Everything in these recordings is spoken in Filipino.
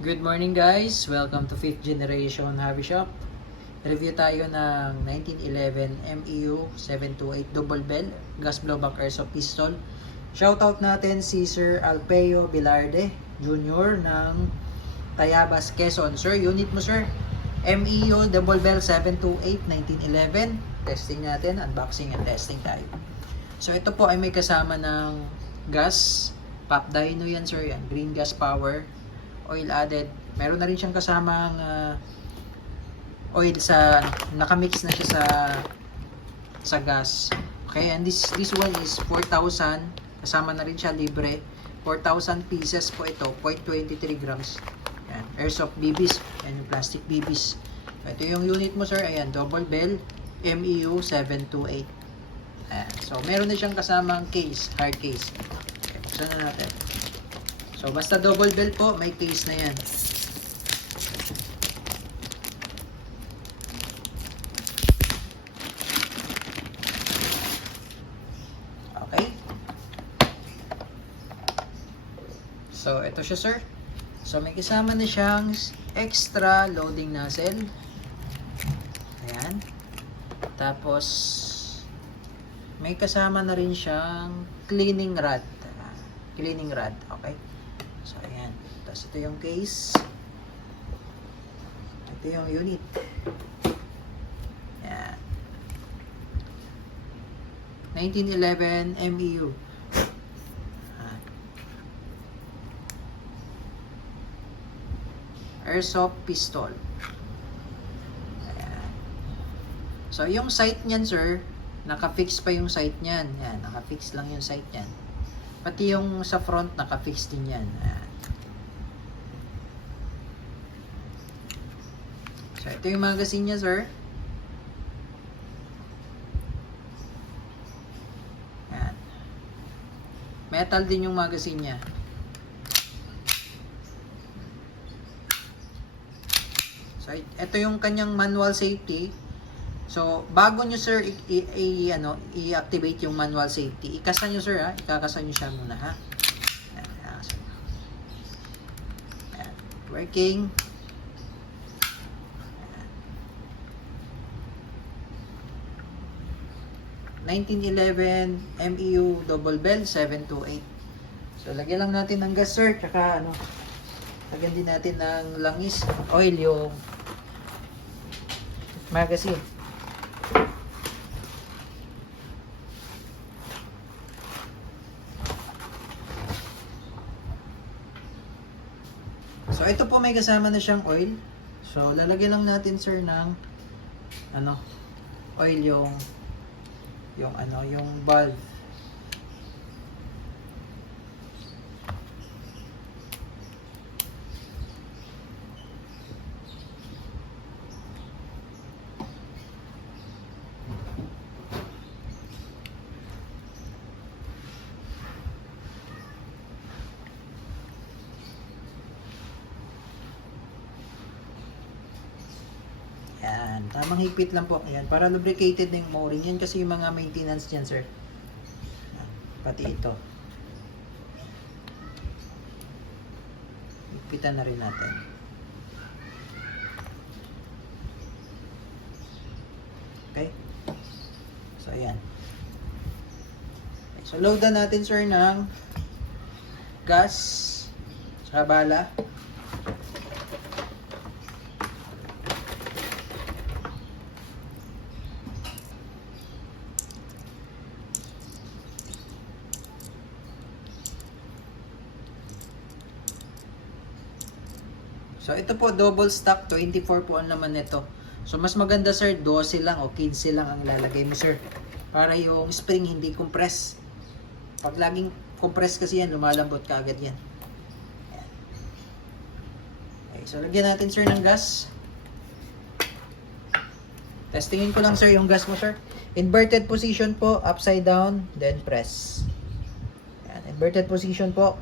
Good morning guys! Welcome to 5th Generation Hobby Shop. Review tayo ng 1911 MEU 728 Double Bell Gas Blowback Airsoft Pistol. Shoutout natin si Sir Alpeo Bilarde Jr. ng Tayabas, Quezon. Sir, unit mo sir? MEU Double Bell 728 1911. Testing natin, unboxing and testing tayo. So ito po ay may kasama ng gas. Pop dyno yan sir, yan. Green gas power. Oil added. Meron na rin siyang kasamang oil sa nakamix na siya sa gas. Okay, and this one is 4,000. Kasama na rin siya libre. 4,000 pieces po ito, 0.23 grams. Yan, airsoft BBs, yan yung plastic BBs. Ito yung unit mo sir, ayan, double bell MEU 728. Ayan, so meron na siyang kasamang case, hard case. Okay, buksan na natin. So, basta double bell po, may case na yan. Okay. So, ito siya sir. So, may kasama na siyang extra loading nozzle. Ayan. Tapos, may kasama na rin siyang cleaning rod. Cleaning rod, okay. So, ayan. Tapos, ito yung case. Ito yung unit. Ayan. 1911 MEU. Ayan. Airsoft pistol. Ayan. So, yung sight niyan, sir, naka-fix pa yung sight niyan. Ayan, naka-fix lang yung sight niyan. Pati yung sa front, naka-fix din yan. Ayan. So, ito yung magazine niya, sir. Ayan. Metal din yung magazine niya. So, ito yung kanyang manual safety. So, bago nyo sir i-activate yung manual safety, ikasan nyo sir ha, ikakasan nyo siya muna ha. Ayan, ayan. Working. Ayan. 1911 MEU double bell 728. So, lagyan lang natin ng gas sir, tsaka lagyan din natin ng langis, oil yung magazine. So, ito po may kasama na siyang oil. So, lalagyan lang natin sir ng oil yung valve. Yan, tamang higpit lang po. Ayan, para lubricated na yung mooring. Yan kasi yung mga maintenance dyan, sir. Ayan, pati ito. Higpitan na rin natin. Okay? So, ayan. Okay, so, loadan natin, sir, ng gas sa bala. So, ito po, double stack, 24 po ang laman nito. So, mas maganda sir, 12 lang o 15 lang ang lalagay mo sir. Para yung spring hindi compress. Pag laging compress kasi yan, lumalambot ka agad yan. Okay, so lagyan natin sir ng gas. Testingin ko lang sir yung gas mo sir. Inverted position po, upside down, then press. Yan, inverted position po.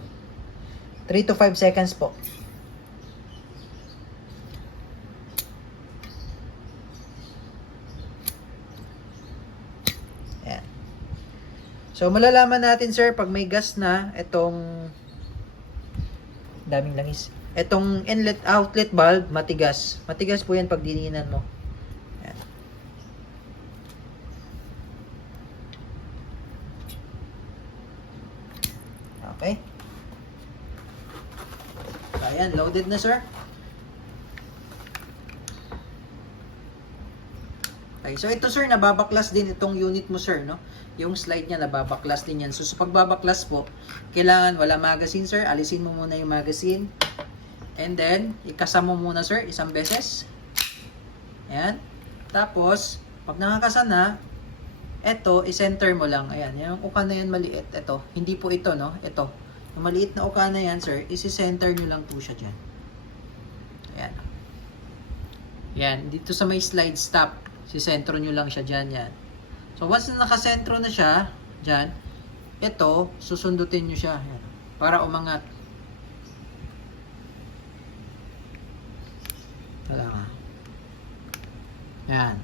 3 to 5 seconds po. Yan. So, malalaman natin sir, pag may gas na, itong daming langis. Itong inlet outlet valve, matigas. Matigas po yan pag dininan mo. Ayan. Okay. Ayan, loaded na sir. Okay, so ito sir, nababaklas din itong unit mo sir, no? Yung slide niya, nababaklas din yan. So sa pagbabaklas po, kailangan wala magazine sir, alisin mo muna yung magazine. And then, ikasa mo muna sir, isang beses. Ayan. Tapos, pag nakakasa na, ito, i-center mo lang. Ayan, yung uka na yan maliit. Ito, hindi po ito, no? Ito. Yung maliit na uka na yan sir, isi-center nyo lang po siya dyan. Ayan. Ayan, dito sa may slide stop. Si-sentro nyo lang siya dyan, yan. So, once na nakasentro na siya, dyan, ito, susundutin nyo siya, yan, para umangat. Wala nga. Yan.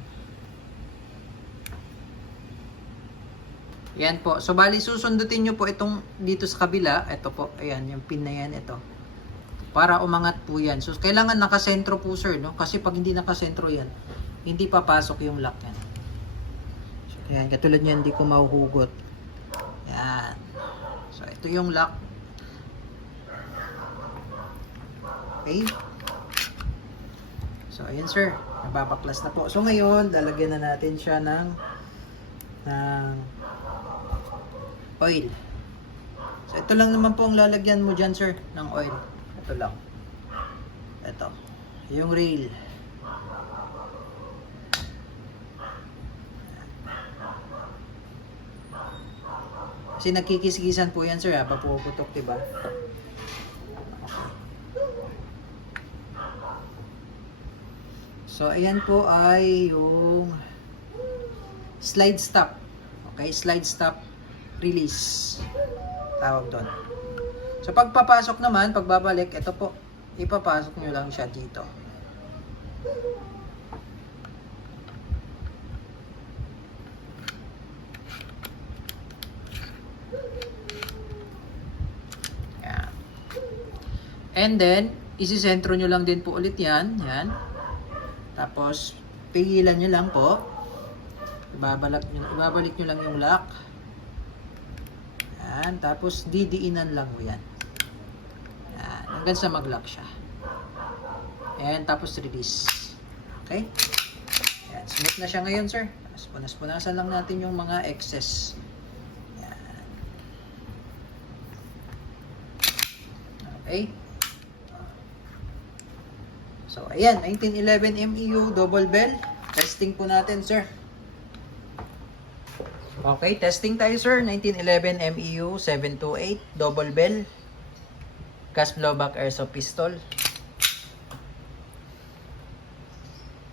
Yan po. So, bali, susundutin nyo po itong dito sa kabila. Ito po, ayan, yung pin na yan, ito. Para umangat po yan. So, kailangan nakasentro po, sir, no? Kasi pag hindi nakasentro yan, hindi papasok yung lock yan. So, yan, katulad niyan, hindi ko mahuhugot. Yan. So, ito yung lock. Okay. So, ayan sir. Nababaklas na po. So, ngayon, lalagyan na natin siya ng oil. So, ito lang naman po ang lalagyan mo dyan sir, ng oil. Ito lang. Ito. Yung rail. Kasi nagkikis-kisan po yan sir ha, papuputok diba? So ayan po ay yung slide stop. Okay, slide stop release. Tawag doon. So pagpapasok naman, pagbabalik, ito po, ipapasok nyo lang siya dito. And then, isisentro nyo lang din po ulit yan. Yan. Tapos, pigilan nyo lang po. Ibabalik nyo lang yung lock. Yan. Tapos, didiinan lang mo yan. Yan. Hanggang sa mag-lock siya. And tapos, release. Okay? Yan. Smooth na siya ngayon, sir. Tapos, punas-punasan lang natin yung mga excess. Yan. Okay? So, ayan, 1911 MEU double bell. Testing po natin, sir. Okay, testing tayo, sir. 1911 MEU 728 double bell. Gas blowback airsoft pistol.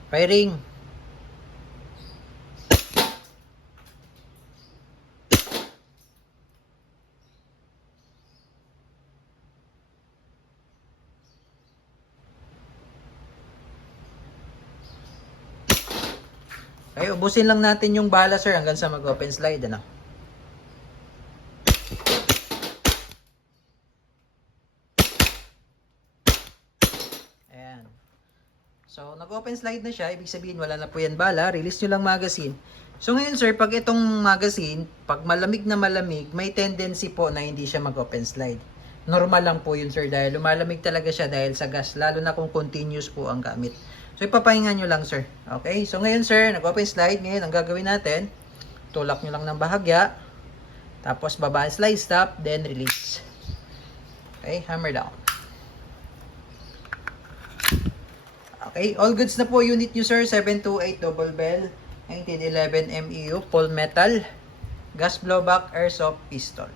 Firing. Okay, ubusin lang natin yung bala sir hanggang sa mag-open slide. Ano? Ayan. So, nag-open slide na siya. Ibig sabihin wala na po yan bala. Release nyo lang magazine. So, ngayon sir, pag itong magazine, pag malamig na malamig, may tendency po na hindi siya mag-open slide. Normal lang po yun sir dahil lumalamig talaga siya dahil sa gas. Lalo na kung continuous po ang gamit. So, ipapahinga nyo lang, sir. Okay? So, ngayon, sir, nag-open slide. Ngayon, ang gagawin natin, tulak nyo lang ng bahagya. Tapos, babaan slide stop, then release. Okay? Hammer down. Okay? All goods na po unit nyo, sir. 728 double bell. 1911 MEU. Full metal. Gas blowback airsoft pistol.